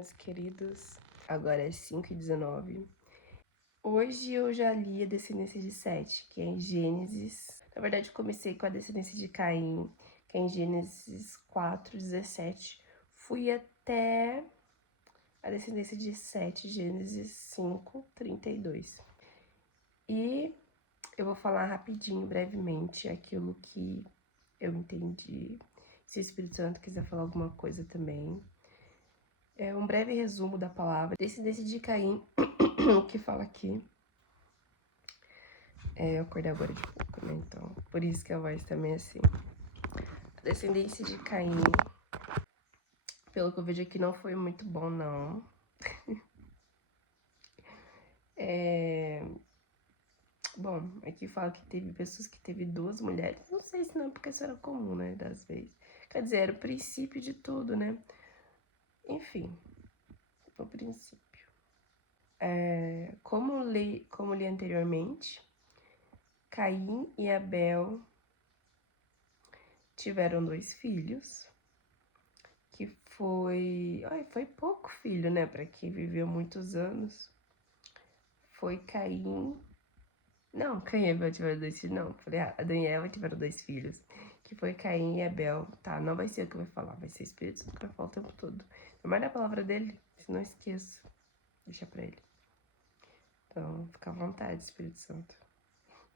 meus queridos. Agora é 5h19. Hoje eu já li a descendência de Sete, que é em Gênesis. Na verdade, eu comecei com a descendência de Caim, que é em Gênesis 4:17. Fui até a descendência de Sete, Gênesis 5:32. E eu vou falar rapidinho, brevemente, aquilo que eu entendi. Se o Espírito Santo quiser falar alguma coisa também. É um breve resumo da palavra. Descendência de Caim, o que fala aqui. Eu acordei agora de pouco, né? Então, por isso que a voz também é assim. A descendência de Caim, pelo que eu vejo aqui, não foi muito bom, não. Bom, aqui fala que teve pessoas que teve 2 mulheres. Não sei se não, porque isso era comum, né? Das vezes. Quer dizer, era o princípio de tudo, né? Enfim, o princípio. Como li anteriormente, Caim e Abel tiveram 2 filhos, que foi pouco filho, né, para quem viveu muitos anos. Foi Caim, não, Caim e Abel tiveram 2 filhos, não, falei, Adão e Eva tiveram 2 filhos, que foi Caim e Abel, tá, não vai ser eu que vai falar, vai ser o Espírito Santo que vai falar o tempo todo, mas na palavra dele, se não esqueço, deixa pra ele. Então, fica à vontade, Espírito Santo,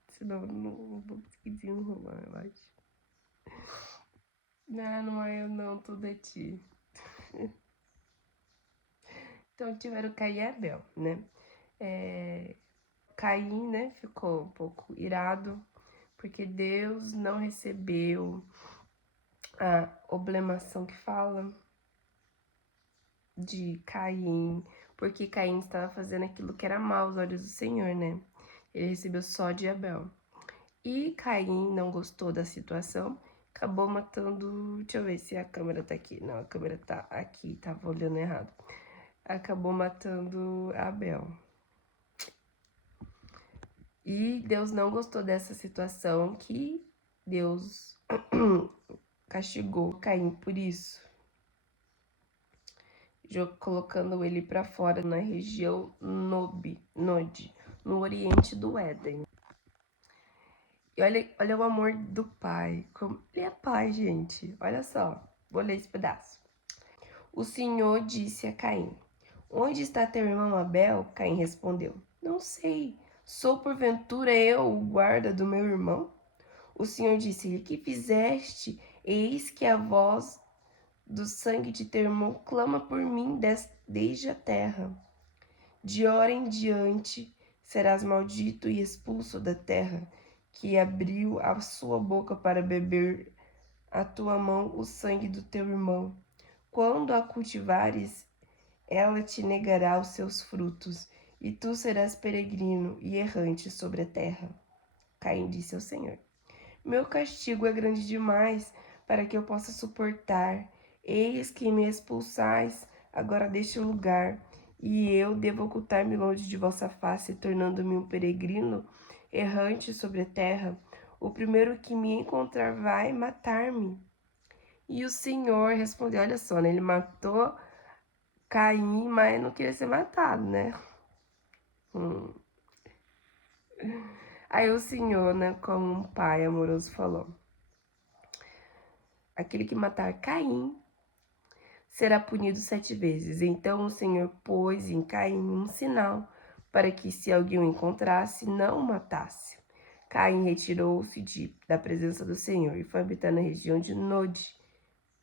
senão eu não vou conseguir desenrolar, eu acho. Não é eu não, tudo é ti. Então tiveram Caim e Abel, né? Caim, né, ficou um pouco irado, porque Deus não recebeu a oblemação que fala de Caim, porque Caim estava fazendo aquilo que era mal aos olhos do Senhor, né? Ele recebeu só de Abel. E Caim não gostou da situação, acabou matando. Deixa eu ver se a câmera tá aqui. Não, a câmera tá aqui, tava olhando errado. Acabou matando Abel. E Deus não gostou dessa situação, que Deus castigou Caim por isso, colocando ele para fora na região Nod, no oriente do Éden. E olha o amor do pai, como ele é pai, gente. Olha só, vou ler esse pedaço. O Senhor disse a Caim: Onde está teu irmão Abel? Caim respondeu: Não sei. Sou porventura eu o guarda do meu irmão? O Senhor disse-lhe: Que fizeste? Eis que a voz do sangue de teu irmão clama por mim desde a terra. De hora em diante serás maldito e expulso da terra, que abriu a sua boca para beber a tua mão o sangue do teu irmão. Quando a cultivares, ela te negará os seus frutos, e tu serás peregrino e errante sobre a terra. Caim disse ao Senhor: Meu castigo é grande demais para que eu possa suportar. Eis que me expulsais agora deste lugar, e eu devo ocultar-me longe de vossa face, tornando-me um peregrino errante sobre a terra. O primeiro que me encontrar vai matar-me. E o Senhor respondeu, olha só, né? Ele matou Caim, mas não queria ser matado, né? Aí o Senhor, né, como um pai amoroso, falou: Aquele que matar Caim será punido 7 vezes. Então o Senhor pôs em Caim um sinal, para que, se alguém o encontrasse, não o matasse. Caim retirou-se da presença do Senhor e foi habitar na região de Nod,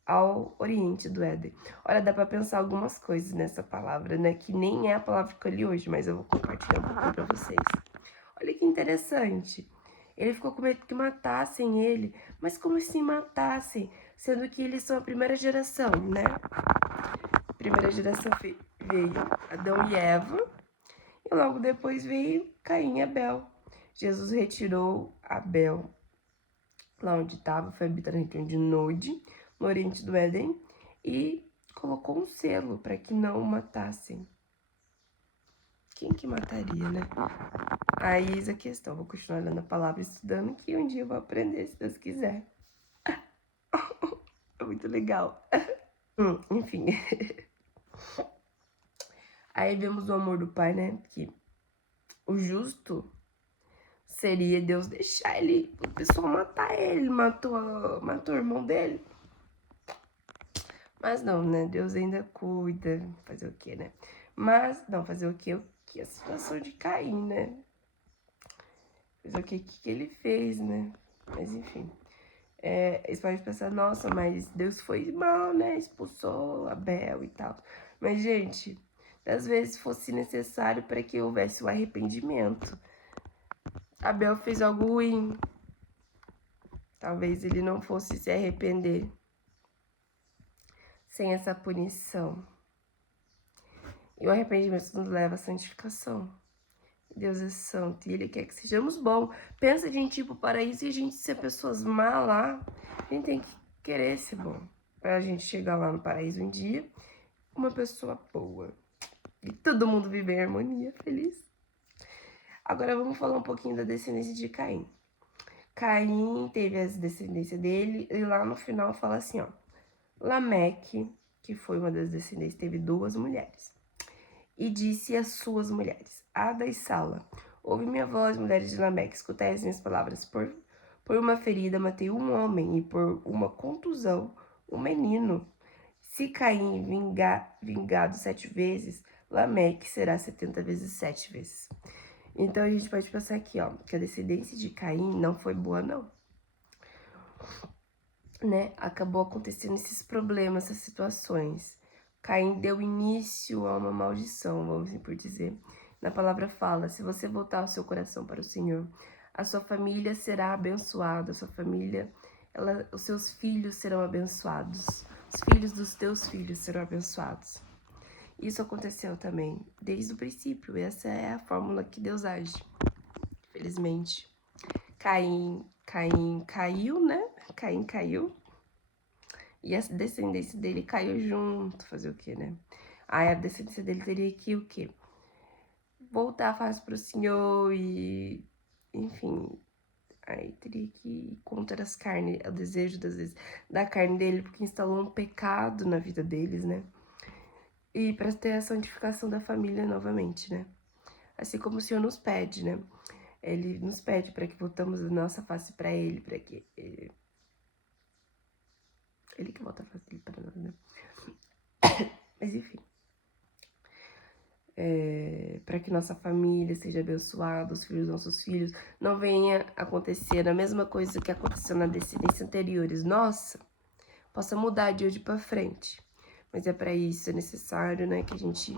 ao oriente do Éden. Olha, dá para pensar algumas coisas nessa palavra, né? Que nem é a palavra que eu li hoje, mas eu vou compartilhar um pouquinho para vocês. Olha que interessante. Ele ficou com medo que matassem ele. Mas como assim matassem? Sendo que eles são a primeira geração, né? A primeira geração veio Adão e Eva. E logo depois veio Caim e Abel. Jesus retirou Abel lá onde estava, foi habitar na região de Nod, no oriente do Éden, e colocou um selo para que não o matassem. Quem que mataria, né? Aí eis a questão, vou continuar lendo a palavra, estudando, que um dia eu vou aprender, se Deus quiser. É muito legal. Enfim. Aí vemos o amor do pai, né? Que o justo seria Deus deixar ele, o pessoal matar ele, matou o irmão dele. Mas não, né? Deus ainda cuida, fazer o quê, né? Mas, não, fazer o quê? O que a situação de Caim, né? Fazer o que ele fez, né? Mas enfim. Eles podem pensar, nossa, mas Deus foi mal, né? Expulsou Abel e tal. Mas, gente, às vezes fosse necessário para que houvesse o arrependimento. Abel fez algo ruim. Talvez ele não fosse se arrepender sem essa punição. E o arrependimento nos leva à santificação. Deus é santo e Ele quer que sejamos bons. Pensa a gente ir pro paraíso e a gente ser pessoas má lá. A gente tem que querer ser bom. Pra gente chegar lá no paraíso um dia, uma pessoa boa. E todo mundo viver em harmonia, feliz. Agora vamos falar um pouquinho da descendência de Caim. Caim teve as descendências dele e lá no final fala assim, ó. Lameque, que foi uma das descendências, teve 2 mulheres. E disse às suas mulheres, Ada e Sala, ouve minha voz, mulheres de Lameque, escutai as minhas palavras. Por uma ferida matei um homem e por uma contusão um menino. Se Caim vingado 7 vezes, Lameque será 70 vezes 7 vezes. Então a gente pode pensar aqui, ó, que a descendência de Caim não foi boa, não. Né? Acabou acontecendo esses problemas, essas situações. Caim deu início a uma maldição, vamos assim por dizer. Na palavra fala, se você voltar o seu coração para o Senhor, a sua família será abençoada, a sua família, os seus filhos serão abençoados, os filhos dos teus filhos serão abençoados. Isso aconteceu também desde o princípio, essa é a fórmula que Deus age. Infelizmente, Caim caiu, né? Caim caiu. E a descendência dele caiu junto, fazer o quê, né? Aí a descendência dele teria que o quê? Voltar a face pro Senhor e... Enfim, aí teria que ir contra as carnes, o desejo das vezes da carne dele, porque instalou um pecado na vida deles, né? E para ter a santificação da família novamente, né? Assim como o Senhor nos pede, né? Ele nos pede para que voltamos a nossa face para Ele, para que... Ele que volta a face dele para nós, né? Mas enfim. Para que nossa família seja abençoada, os filhos dos nossos filhos, não venha acontecer a mesma coisa que aconteceu na descendência anteriores. Nossa, possa mudar de hoje para frente. Mas para isso é necessário, né, que a gente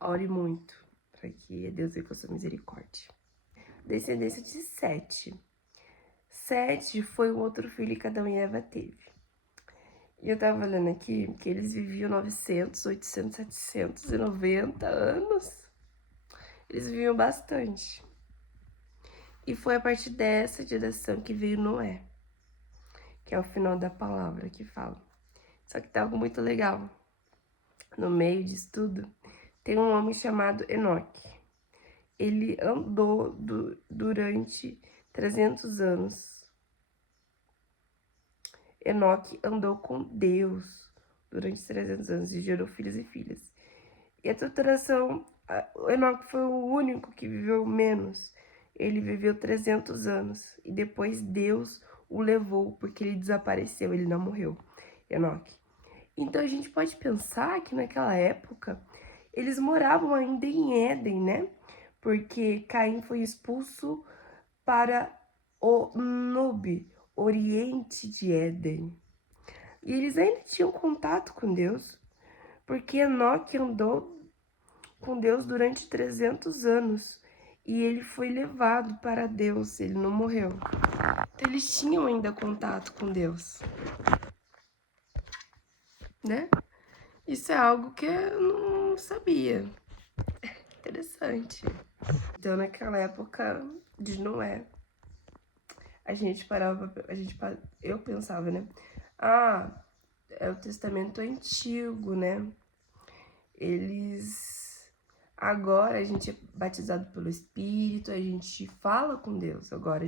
ore muito, para que Deus dê com a sua misericórdia. Descendência de Sete. Sete foi o outro filho que Adão e Eva teve. E eu tava olhando aqui que eles viviam 900, 800, 790 anos. Eles viviam bastante. E foi a partir dessa geração que veio Noé, que é o final da palavra que fala. Só que tá algo muito legal. No meio disso tudo, tem um homem chamado Enoque. Ele andou durante 300 anos. Enoque andou com Deus durante 300 anos e gerou filhos e filhas. E a tutelação, o Enoque foi o único que viveu menos. Ele viveu 300 anos e depois Deus o levou porque ele desapareceu, ele não morreu, Enoque. Então a gente pode pensar que naquela época eles moravam ainda em Éden, né? Porque Caim foi expulso para o Nob, oriente de Éden. E eles ainda tinham contato com Deus, porque Enoque andou com Deus durante 300 anos e ele foi levado para Deus, ele não morreu. Então eles tinham ainda contato com Deus, né? Isso é algo que eu não sabia. Interessante. Então naquela época de Noé, eu pensava, né? Ah, é o testamento antigo, né? Agora a gente é batizado pelo Espírito, a gente fala com Deus. Agora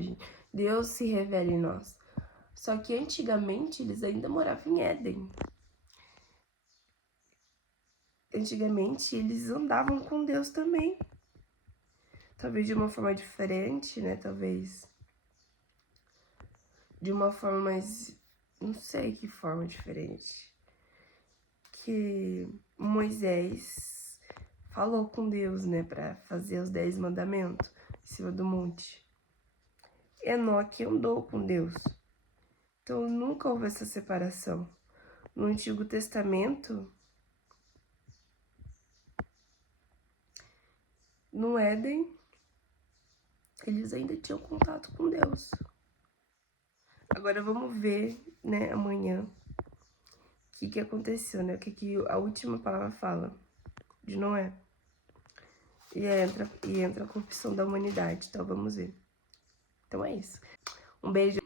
Deus se revela em nós. Só que antigamente eles ainda moravam em Éden. antigamente eles andavam com Deus também. Talvez de uma forma diferente, né? Talvez de uma forma mais... Não sei que forma diferente. Que Moisés falou com Deus, né? Pra fazer os 10 mandamentos em cima do monte. Enoque andou com Deus. Então nunca houve essa separação. No Antigo Testamento, no Éden, eles ainda tinham contato com Deus. Agora vamos ver, né, amanhã, o que aconteceu, né? O que a última palavra fala de Noé. E entra a corrupção da humanidade. Então vamos ver. Então é isso. Um beijo.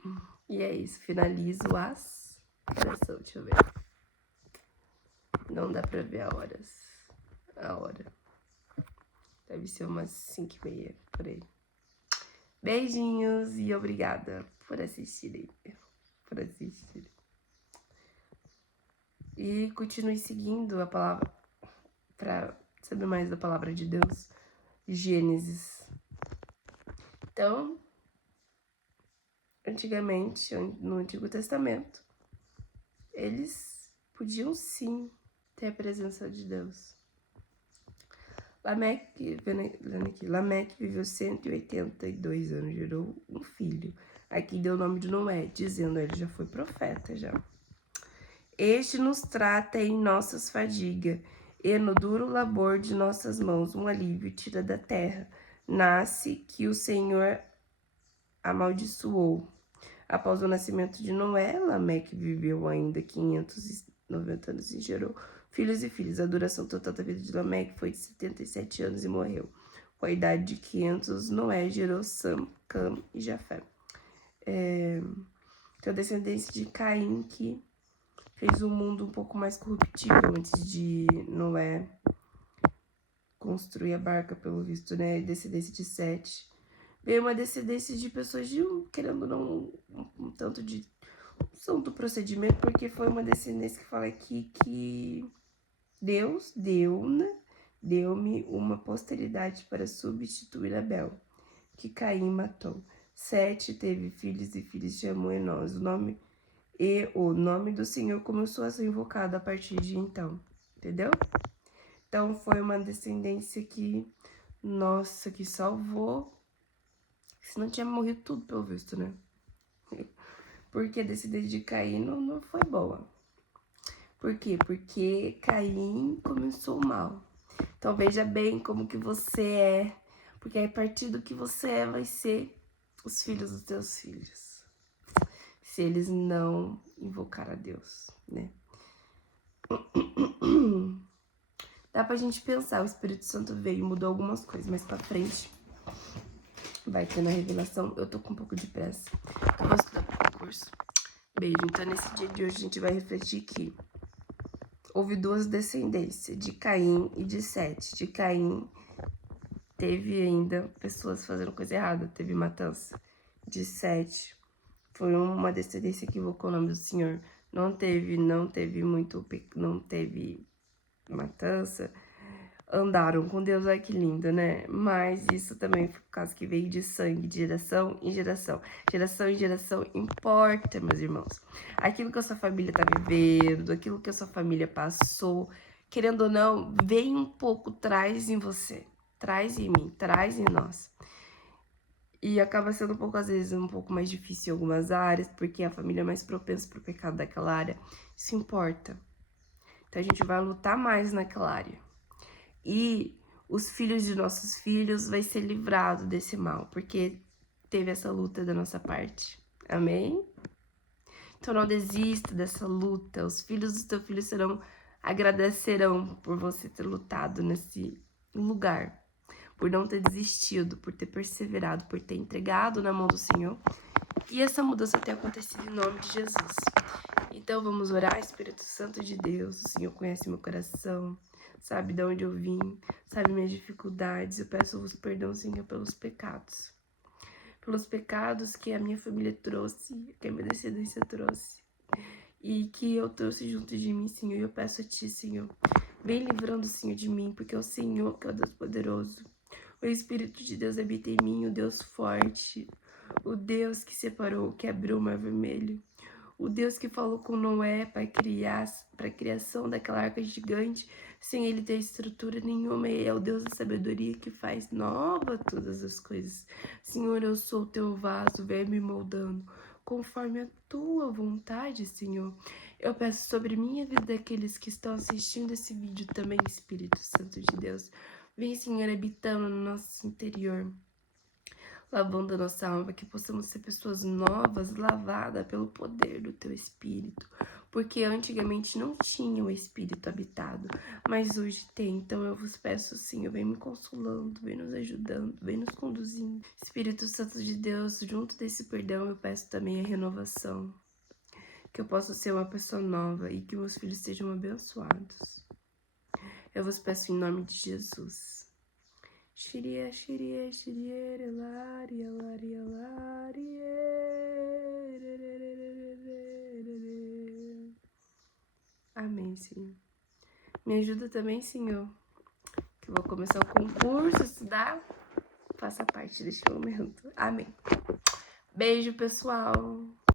E é isso. Finalizo as... Coração, deixa eu ver. Não dá pra ver a hora. Deve ser umas 5h30, por aí. Beijinhos e obrigada por assistirem. E continue seguindo a palavra para saber mais da palavra de Deus. Gênesis. Então, antigamente, no Antigo Testamento, eles podiam sim ter a presença de Deus. Lameque viveu 182 anos, gerou um filho. Aqui deu o nome de Noé, dizendo, ele já foi profeta já. Este nos trata em nossas fadigas, e no duro labor de nossas mãos um alívio tira da terra. Nasce que o Senhor amaldiçoou. Após o nascimento de Noé, Lameque viveu ainda 590 anos e gerou filhos e filhas. A duração total da vida de Lameque foi de 77 anos e morreu. Com a idade de 500, Noé gerou Sam, Cam e Jafé. Então, a descendência de Caim, que fez um mundo um pouco mais corruptível antes de Noé construir a barca, pelo visto, né? Descendência de Sete. Veio uma descendência de pessoas de, querendo ou não, um tanto de santo procedimento, porque foi uma descendência que fala aqui que Deus deu-me uma posteridade para substituir Abel, que Caim matou. Sete teve filhos e filhas, chamou Enós. O nome do Senhor começou a ser invocado a partir de então, entendeu? Então foi uma descendência que, nossa, que salvou, senão tinha morrido tudo pelo visto, né? Porque a descendência de Caim não foi boa. Por quê? Porque Caim começou mal. Então veja bem como que você é, porque a partir do que você é vai ser os filhos dos teus filhos, se eles não invocar a Deus, né? Dá pra gente pensar, o Espírito Santo veio e mudou algumas coisas, mas pra frente vai ter na revelação. Eu tô com um pouco de pressa, eu vou estudar pro concurso. Beijo. Então nesse dia de hoje a gente vai refletir que houve duas descendências, de Caim e de Sete. De Caim teve ainda pessoas fazendo coisa errada, teve matança. De Sete foi uma descendência que invocou o nome do Senhor. Não teve matança. Andaram com Deus, olha que lindo, né? Mas isso também foi por causa que veio de sangue, de geração em geração. Geração em geração importa, meus irmãos. Aquilo que a sua família tá vivendo, aquilo que a sua família passou, querendo ou não, vem um pouco, traz em você. Traz em mim, traz em nós. E acaba sendo um pouco, às vezes, um pouco mais difícil em algumas áreas, porque a família é mais propensa pro pecado daquela área. Isso importa. Então a gente vai lutar mais naquela área. E os filhos de nossos filhos vai ser livrado desse mal, porque teve essa luta da nossa parte. Amém? Então não desista dessa luta. Os filhos dos teus filhos agradecerão por você ter lutado nesse lugar, por não ter desistido, por ter perseverado, por ter entregado na mão do Senhor. E essa mudança ter acontecido em nome de Jesus. Então vamos orar, Espírito Santo de Deus. O Senhor conhece meu coração, sabe de onde eu vim, sabe minhas dificuldades. Eu peço-vos perdão, Senhor, pelos pecados. Pelos pecados que a minha família trouxe, que a minha descendência trouxe. E que eu trouxe junto de mim, Senhor. E eu peço a Ti, Senhor, Vem livrando, Senhor, de mim, porque é o Senhor que é o Deus poderoso. O Espírito de Deus habita em mim, o Deus forte, o Deus que separou, que abriu o mar vermelho. O Deus que falou com Noé para a criação daquela arca gigante, sem ele ter estrutura nenhuma. Ele é o Deus da sabedoria que faz nova todas as coisas. Senhor, eu sou o teu vaso, vem me moldando, conforme a tua vontade, Senhor. Eu peço sobre minha vida daqueles que estão assistindo esse vídeo também, Espírito Santo de Deus. Vem, Senhor, habitando no nosso interior, lavando a nossa alma, que possamos ser pessoas novas, lavadas pelo poder do teu Espírito. Porque antigamente não tinha o Espírito habitado, mas hoje tem. Então eu vos peço, Senhor, vem me consolando, vem nos ajudando, vem nos conduzindo. Espírito Santo de Deus, junto desse perdão eu peço também a renovação. Que eu possa ser uma pessoa nova e que meus filhos sejam abençoados. Eu vos peço em nome de Jesus. Xirie, xirie, xirie, laria, laria, laria. Amém, Senhor. Me ajuda também, Senhor, que eu vou começar o concurso, estudar. Faça parte deste momento. Amém. Beijo, pessoal.